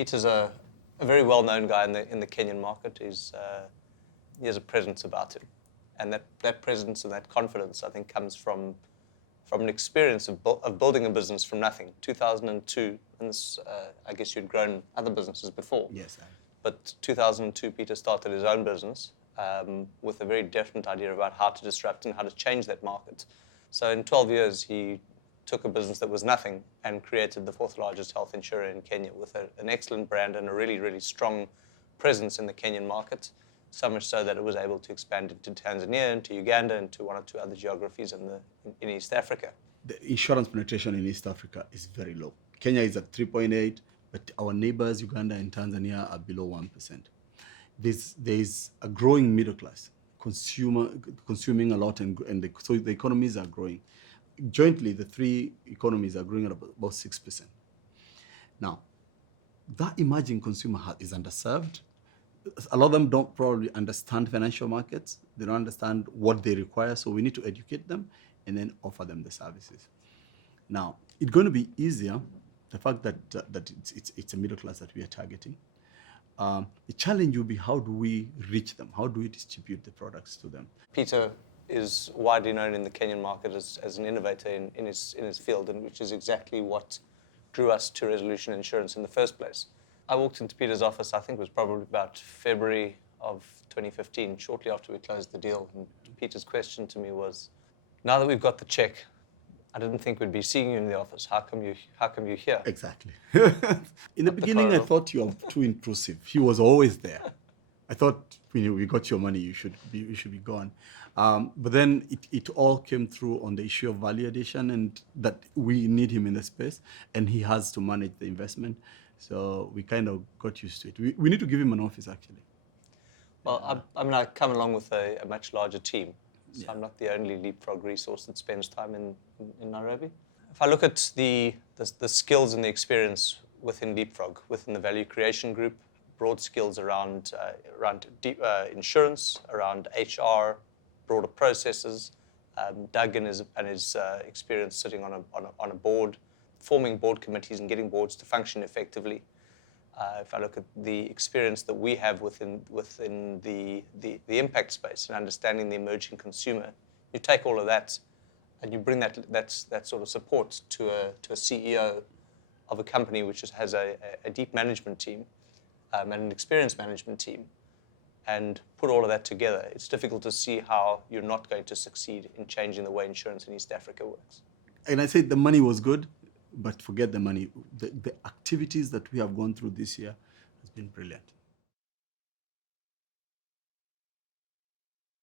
Peter's a very well-known guy in the Kenyan market. He has a presence about him. And that presence and that confidence, I think, comes from an experience of building a business from nothing. 2002, and this, I guess you'd grown other businesses before. Yes, But 2002, Peter started his own business with a very definite idea about how to disrupt and how to change that market. So in 12 years, he took a business that was nothing and created the fourth largest health insurer in Kenya with an excellent brand and a really, really strong presence in the Kenyan market, so much so that it was able to expand into Tanzania, into Uganda, into one or two other geographies in East Africa. The insurance penetration in East Africa is very low. Kenya is at 3.8, but our neighbors, Uganda and Tanzania, are below 1%. There's a growing middle class, consuming a lot, so the economies are growing. Jointly, the three economies are growing at about 6%. Now, that emerging consumer is underserved. A lot of them don't probably understand financial markets. They don't understand what they require, so we need to educate them and then offer them the services. Now, it's going to be easier, the fact that it's a middle class that we are targeting. The challenge will be, how do we reach them? How do we distribute the products to them? Peter is widely known in the Kenyan market as an innovator in his field, and which is exactly what drew us to Resolution Insurance in the first place. I walked into Peter's office, I think it was probably about February of 2015, shortly after we closed the deal. And Peter's question to me was, now that we've got the check, I didn't think we'd be seeing you in the office. How come you're here? Exactly. In the beginning, I thought you were too intrusive. He was always there. I thought, we got your money, you should be gone. But then it all came through on the issue of value addition, and that we need him in the space, and he has to manage the investment. So we kind of got used to it. We need to give him an office, actually. Well, I come along with a much larger team. So yeah. I'm not the only LeapFrog resource that spends time in Nairobi. If I look at the skills and the experience within LeapFrog, within the value creation group, broad skills around insurance, around HR, broader processes. Doug and his experience sitting on a board, forming board committees and getting boards to function effectively. If I look at the experience that we have within the impact space and understanding the emerging consumer, you take all of that and you bring that sort of support to a CEO of a company which has a deep management team and an experienced management team, and put all of that together. It's difficult to see how you're not going to succeed in changing the way insurance in East Africa works. And I said the money was good, but forget the money. The activities that we have gone through this year has been brilliant.